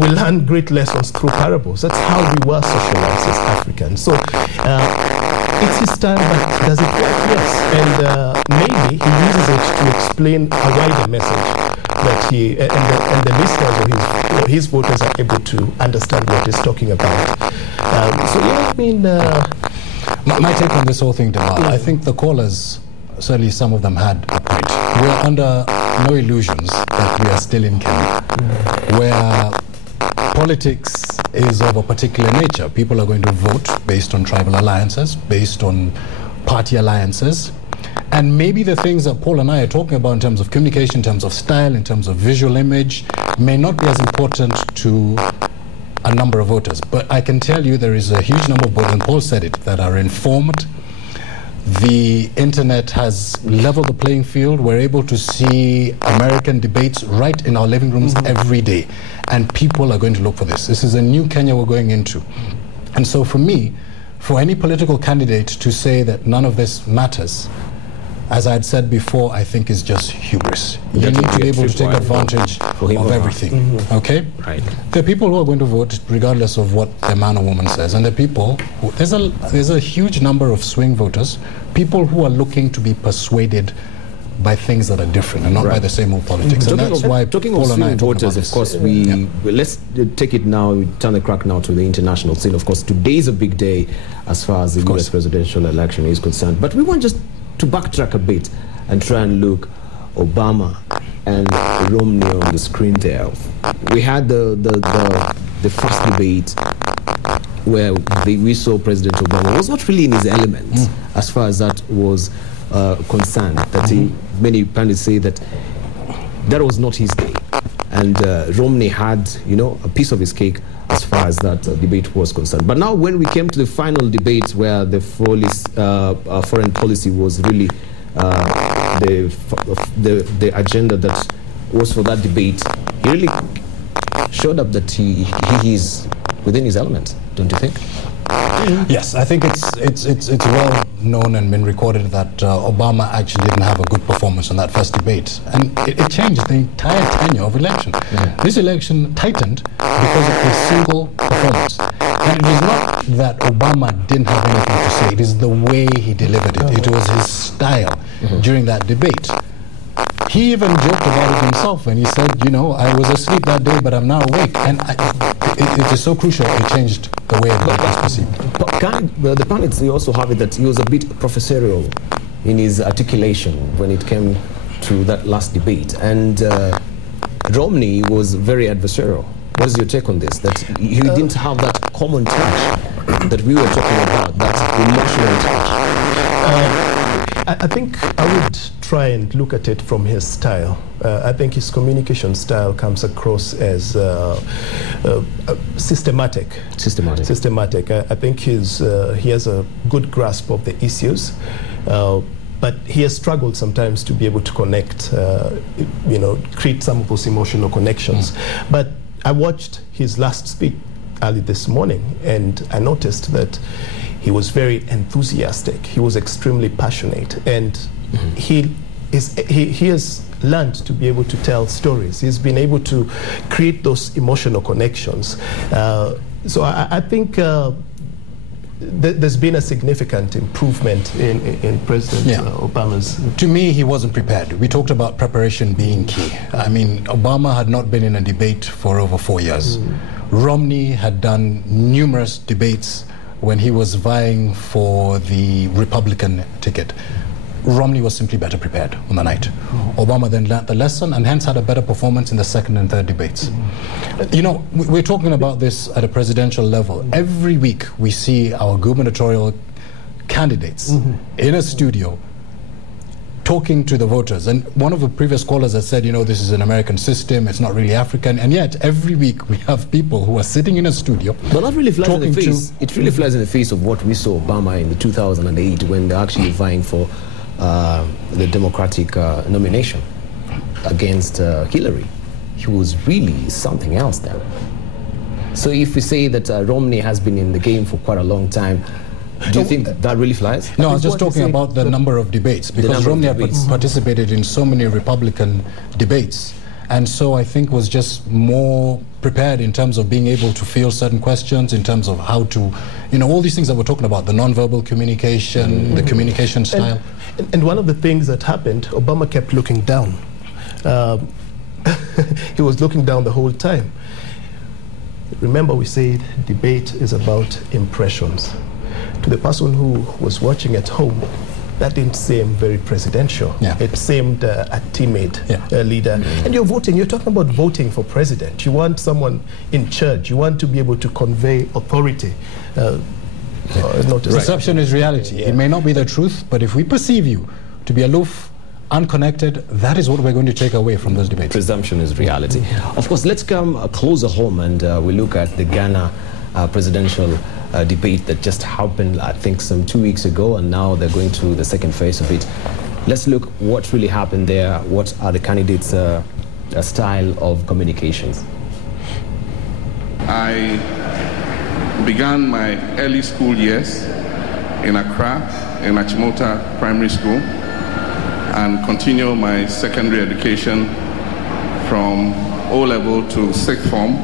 we learn great lessons through parables. That's how we were socialized as Africans. So it's his style, but does it work? Yes. And maybe he uses it to explain a wider message that he and the listeners or his voters are able to understand what he's talking about. So yeah, I mean, my take on this whole thing, Derrek, I think the callers, certainly some of them, had a point. We're under no illusions that we are still in Kenya, where politics is of a particular nature. People are going to vote based on tribal alliances, based on party alliances. And maybe the things that Paul and I are talking about in terms of communication, in terms of style, in terms of visual image, may not be as important to a number of voters. But I can tell you there is a huge number of voters, and Paul said it, that are informed. The internet has leveled the playing field. We're able to see American debates right in our living rooms every day. And people are going to look for this. This is a new Kenya we're going into. And so for me, for any political candidate to say that none of this matters, as I had said before, I think is just hubris. You need to be able to take advantage of everything. Okay? Right. There are people who are going to vote regardless of what a man or woman says, and there are people who, there's a huge number of swing voters, people who are looking to be persuaded by things that are different and not by the same old politics. And that's why Paul and I are talking voters, about of course, let's take it now, turn the crack now to the international scene. Of course, today is a big day as far as the US presidential election is concerned. But we want just to backtrack a bit and try and look Obama and Romney on the screen there. We had the first debate where we saw President Obama was not really in his element as far as that was concerned. That many apparently say that was not his day, and Romney had, a piece of his cake as far as that debate was concerned. But now when we came to the final debate where the foreign policy was really the agenda that was for that debate, he really showed up that he is within his element, don't you think? Yes, I think it's well known and been recorded that Obama actually didn't have a good performance on that first debate, and it changed the entire tenure of election. This election tightened because of a single performance, and it is not that Obama didn't have anything to say. It is the way he delivered it. It was his style during that debate. He even joked about it himself when he said, I was asleep that day, but I'm now awake. And it is so crucial. It changed the way it was perceived. The pundits, we also have it that he was a bit professorial in his articulation when it came to that last debate. And Romney was very adversarial. What is your take on this? That he didn't have that common touch that we were talking about, that emotional touch. I think I would try and look at it from his style. I think his communication style comes across as systematic. I think he has a good grasp of the issues, but he has struggled sometimes to be able to connect, create some of those emotional connections. But I watched his last speech early this morning, and I noticed that he was very enthusiastic. He was extremely passionate, and he has learned to be able to tell stories. He's been able to create those emotional connections. So I think there's been a significant improvement in President Obama's. To me, he wasn't prepared. We talked about preparation being key. I mean, Obama had not been in a debate for over 4 years. Romney had done numerous debates when he was vying for the Republican ticket. Romney was simply better prepared on the night. Obama then learnt the lesson and hence had a better performance in the second and third debates. We're talking about this at a presidential level. Every week we see our gubernatorial candidates in a studio talking to the voters. And one of the previous callers has said, this is an American system, it's not really African. And yet, every week we have people who are sitting in a studio. But that really flies in the face. It really flies in the face of what we saw Obama in the 2008 when they're actually vying for the Democratic nomination against Hillary. He was really something else then. So if we say that Romney has been in the game for quite a long time, do you think that really flies? No, I was just talking about the number of debates, because Romney participated in so many Republican debates, and so I think was just more prepared in terms of being able to field certain questions, in terms of how to, all these things that we're talking about, the non-verbal communication, the communication style. And one of the things that happened, Obama kept looking down. He was looking down the whole time. Remember, we said debate is about impressions. To the person who was watching at home, that didn't seem very presidential. Yeah. It seemed a timid leader. And you're talking about voting for president. You want someone in charge. You want to be able to convey authority. Perception is reality. It may not be the truth, but if we perceive you to be aloof, unconnected, that is what we're going to take away from those debates. Presumption is reality. Of course, let's come closer home and we look at the Ghana presidential debate that just happened, I think, some 2 weeks ago, and now they're going to the second phase of it. Let's look what really happened there. What are the candidates' style of communications? I began my early school years in Accra, in Achimota Primary School, and continue my secondary education from O-level to 6th form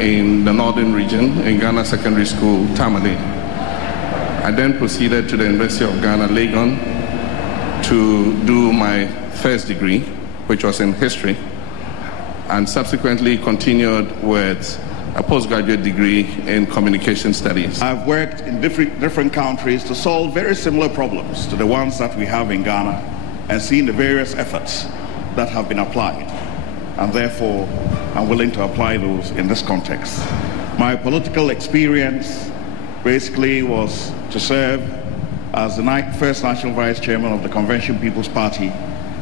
in the northern region in Ghana Secondary School, Tamale. I then proceeded to the University of Ghana, Legon, to do my first degree, which was in history, and subsequently continued with a postgraduate degree in communication studies. I've worked in different countries to solve very similar problems to the ones that we have in Ghana, and seen the various efforts that have been applied. And therefore, I'm willing to apply those in this context. My political experience basically was to serve as the first national vice chairman of the Convention People's Party,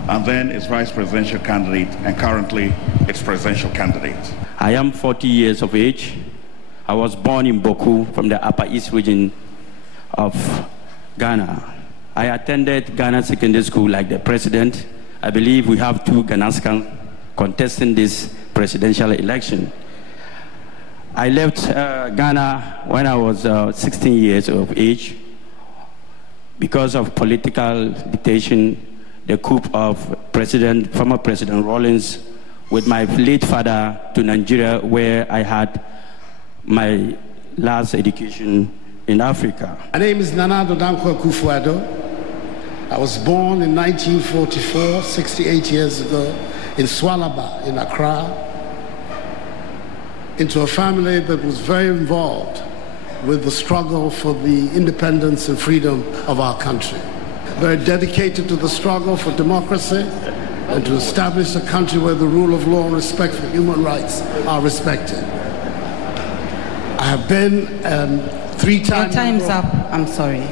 and then its vice presidential candidate, and currently its presidential candidate. I am 40 years of age. I was born in Boku from the Upper East region of Ghana. I attended Ghana Secondary School like the president. I believe we have 2 Ghanaians contesting this presidential election. I left Ghana when I was 16 years of age because of political dictation, the coup of former President Rawlings, with my late father to Nigeria, where I had my last education in Africa. My name is Nana Dankwa Akufo-Addo. I was born in 1944, 68 years ago, in Swalaba, in Accra, into a family that was very involved with the struggle for the independence and freedom of our country. Very dedicated to the struggle for democracy and to establish a country where the rule of law and respect for human rights are respected. I have been 3 times... Your time's up. I'm sorry.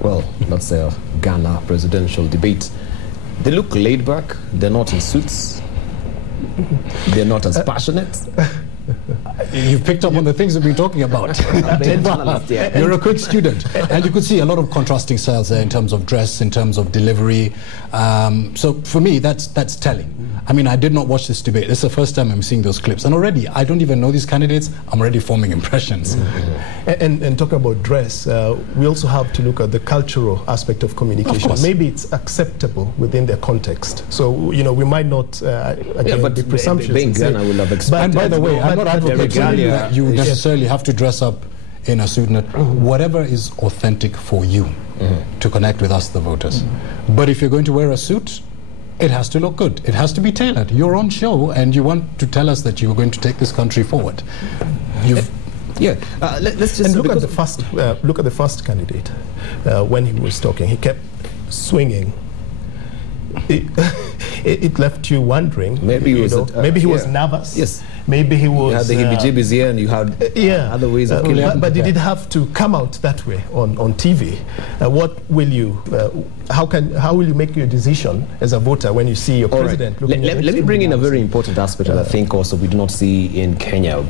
Well, that's a Ghana presidential debate. They look laid back. They're not in suits. They're not as passionate. You've picked up on the things we've been talking about. You're a quick student. And you could see a lot of contrasting styles there in terms of dress, in terms of delivery. So for me, that's telling. I mean, I did not watch this debate. This is the first time I'm seeing those clips. And already, I don't even know these candidates. I'm already forming impressions. And talking about dress, we also have to look at the cultural aspect of communication. Of Maybe it's acceptable within their context. So, we might not, again, be presumptuous. Being Ghana will have expected. And by the way, I'm not advocating that you necessarily have to dress up in a suit. Whatever is authentic for you to connect with us, the voters. But if you're going to wear a suit, it has to look good. It has to be tailored. You're on show, and you want to tell us that you're going to take this country forward. Let's just look at the first candidate. When he was talking, he kept swinging. It left you wondering. Maybe he was nervous. Yes. Maybe he was. You had the heebie-jeebies here, and you had other ways of killing. But did it have to come out that way on TV? What will you? How will you make your decision as a voter when you see your president? Right. Let me bring in a very important aspect that I think also we do not see in Kenya.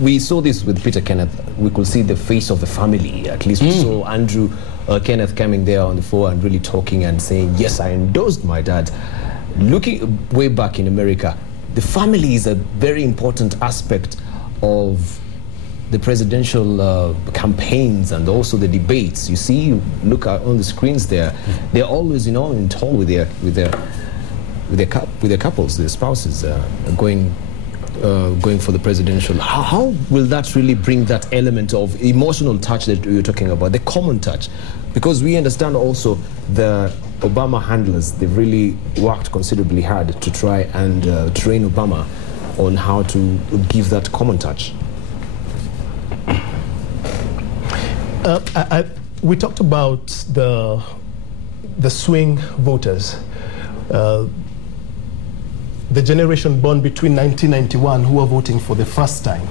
We saw this with Peter Kenneth. We could see the face of the family. At least we saw Andrew Kenneth coming there on the floor and really talking and saying, "Yes, I endorsed my dad." Looking way back in America, the family is a very important aspect of the presidential campaigns and also the debates. You see, look on the screens there, they're always, in tone with their their couples, their spouses, going for the presidential. How will that really bring that element of emotional touch that you're talking about, the common touch? Because we understand also the Obama handlers, they've really worked considerably hard to try and train Obama on how to give that common touch. We talked about the swing voters, the generation born between 1991 who are voting for the first time.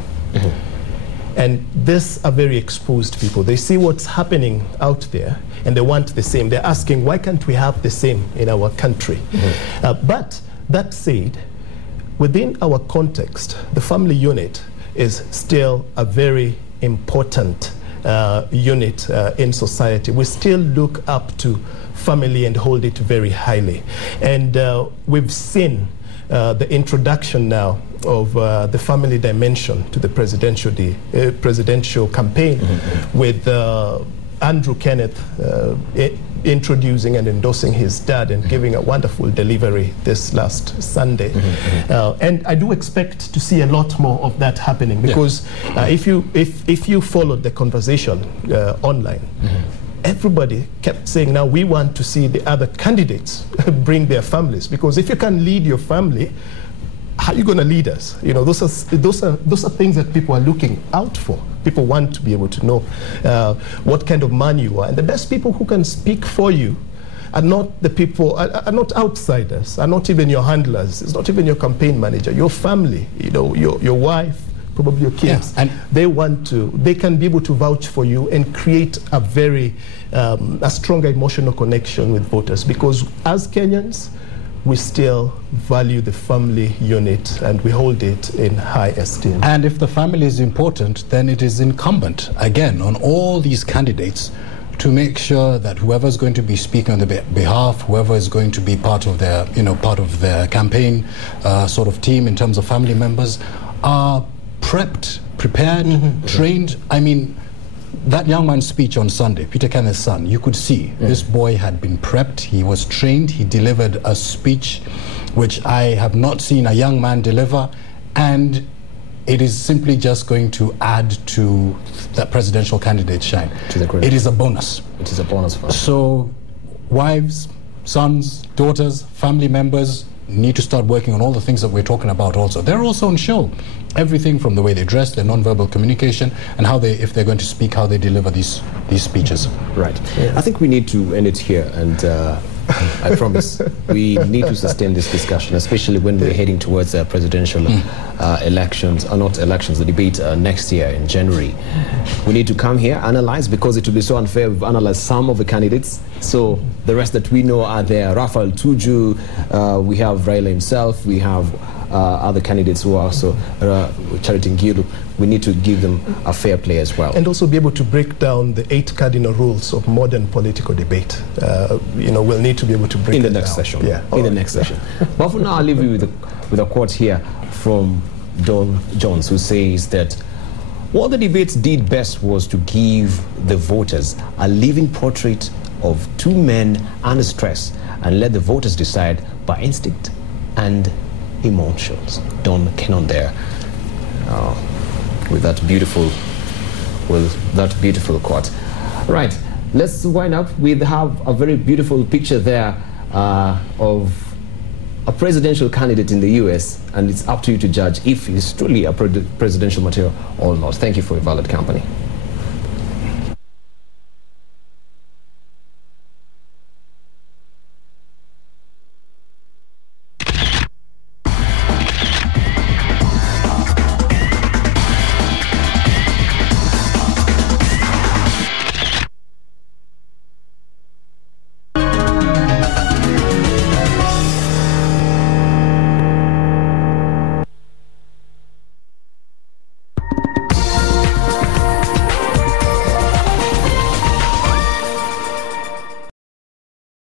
And these are very exposed people. They see what's happening out there and they want the same. They're asking, why can't we have the same in our country? But that said, within our context, the family unit is still a very important unit in society. We still look up to family and hold it very highly. And we've seen the introduction now of the family dimension to the presidential campaign with Andrew Kenneth introducing and endorsing his dad and giving a wonderful delivery this last Sunday. And I do expect to see a lot more of that happening, because if you followed the conversation online, everybody kept saying, now we want to see the other candidates bring their families, because if you can lead your family, how are you going to lead us? You know, those are things that people are looking out for. People want to be able to know what kind of man you are, and the best people who can speak for you are not the people, are not outsiders, are not even your handlers. It's not even your campaign manager. Your family, you know, your wife, probably your kids. And they can be able to vouch for you and create a very a stronger emotional connection with voters, because as Kenyans, we still value the family unit and we hold it in high esteem. And if the family is important, then it is incumbent, again, on all these candidates to make sure that whoever is going to be speaking on their behalf, whoever is going to be part of their, part of their campaign sort of team in terms of family members, are prepped, prepared, trained. I mean, that young man's speech on Sunday, Peter Kenneth's son, you could see this boy had been prepped, he was trained, he delivered a speech which I have not seen a young man deliver, and it is simply just going to add to that presidential candidate's shine. It is a bonus. It is a bonus for us. So wives, sons, daughters, family members need to start working on all the things that we're talking about also. They're also on show. Everything from the way they dress, their non-verbal communication, and how they, if they're going to speak, how they deliver these speeches. Right. I think we need to end it here, and I promise we need to sustain this discussion, especially when we're heading towards presidential elections, or not elections, the debate next year in January. We need to come here, analyze, because it would be so unfair. We've analyzed some of the candidates, so the rest that we know are there. Raphael Tuju, we have Raila himself, we have other candidates who are also Charity Ngilu. We need to give them a fair play as well. And also be able to break down the 8 cardinal rules of modern political debate. We'll need to be able to break in the it next down. session. Yeah. In the next session. But for now, I'll leave you with a quote here from Don Jones, who says that what the debates did best was to give the voters a living portrait of 2 men under stress and let the voters decide by instinct and emotions. Don Kennon there, with that beautiful quote. Right, let's wind up. We have a very beautiful picture there of a presidential candidate in the US, and it's up to you to judge if he's truly a presidential material or not. Thank you for your valued company.